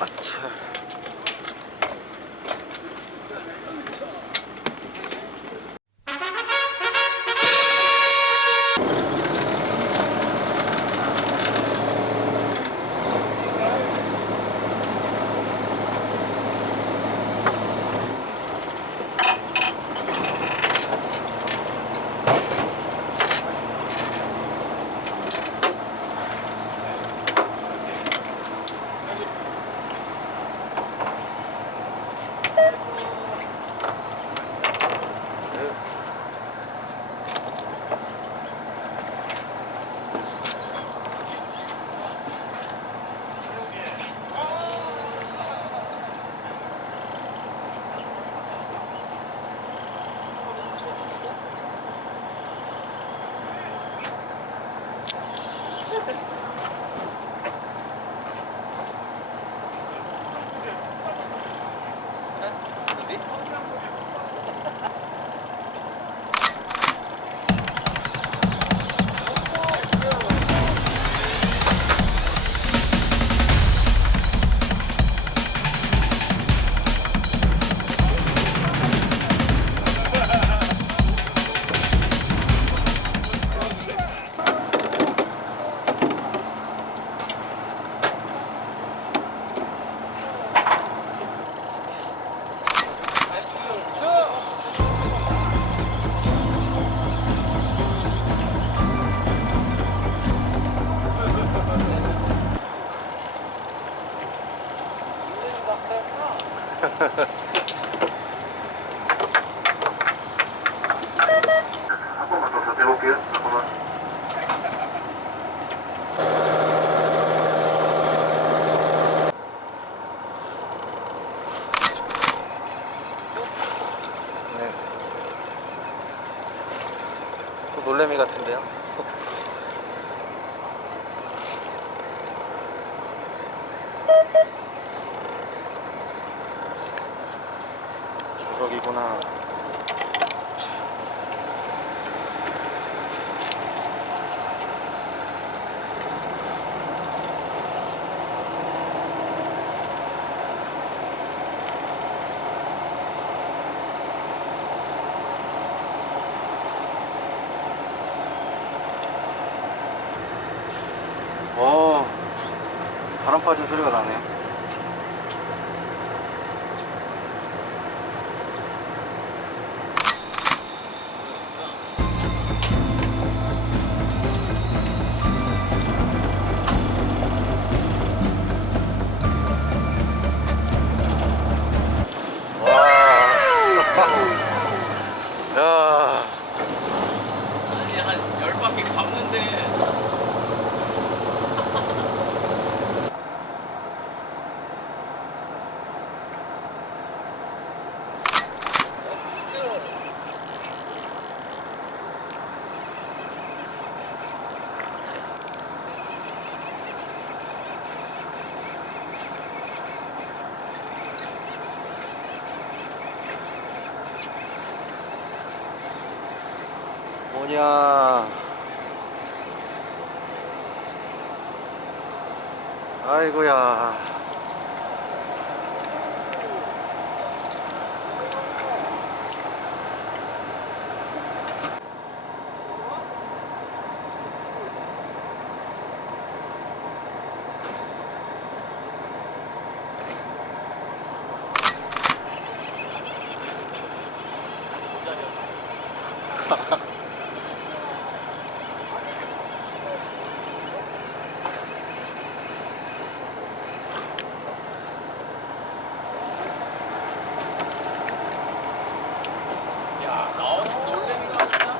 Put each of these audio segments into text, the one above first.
아차. 한 번만 더 해볼게요. 한 번만. 네. 또 놀래미 같은데요? 조각이구나. 바람 빠진 소리가 나네요. 야. 아니 한 10바퀴 감는데 뭐냐. 아이고야. 야 나오는 놀래미가 진짜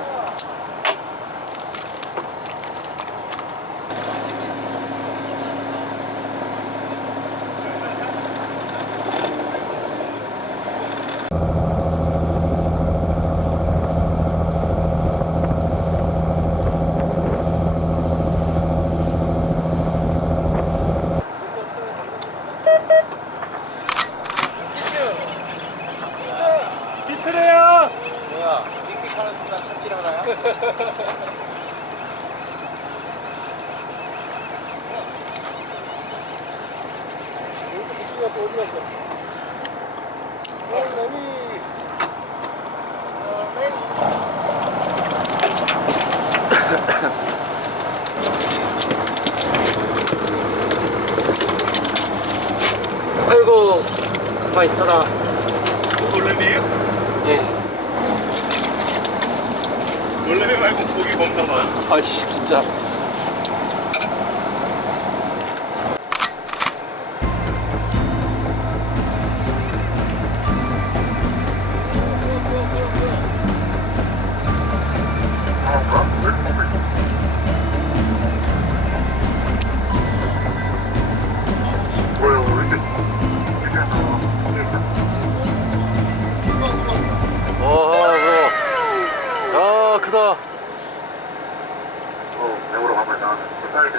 비트래요. 뭐야 핑크 사는 순간 참기라나요? 미치가 또 어디 갔어? 레미. 아이고, 가만 있어라. 놀래미에요? 예. 놀래미 말고 고기 겁나 많아. 아씨, 진짜. 뭐야, 왜 이렇게 야, 크다. 배우러 가면 나 사이드.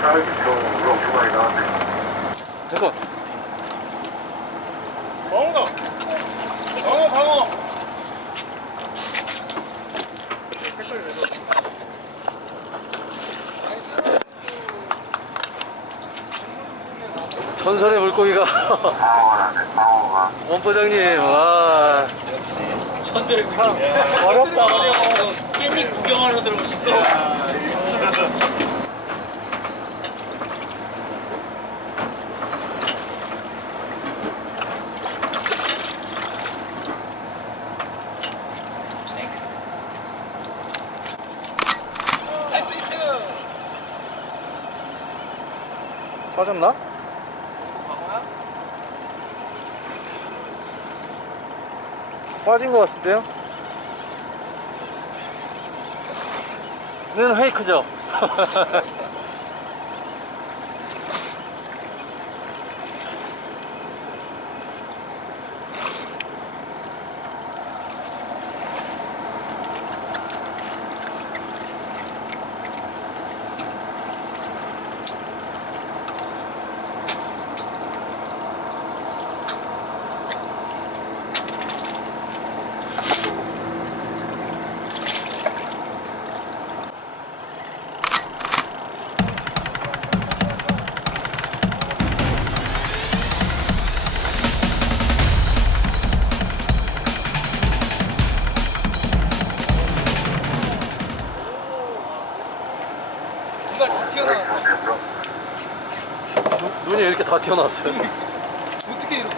사이드 좀 엄청 많이 나왔네. 잠깐. 방어! 방어, 방어! 색깔이 왜 저래? 전설의 물고기가. 방어가 나네, 방어가. 원포장님, 와. 전설의 구경. 어렵다, 깻잎 구경하러 들어오신다. 나이스 히트. 빠졌나? 방어야? 빠진 것 같은데요? 는 페이크죠? 이걸 다 튀어나왔다. 눈이 이렇게 다 튀어나왔어요. 어떻게 이렇게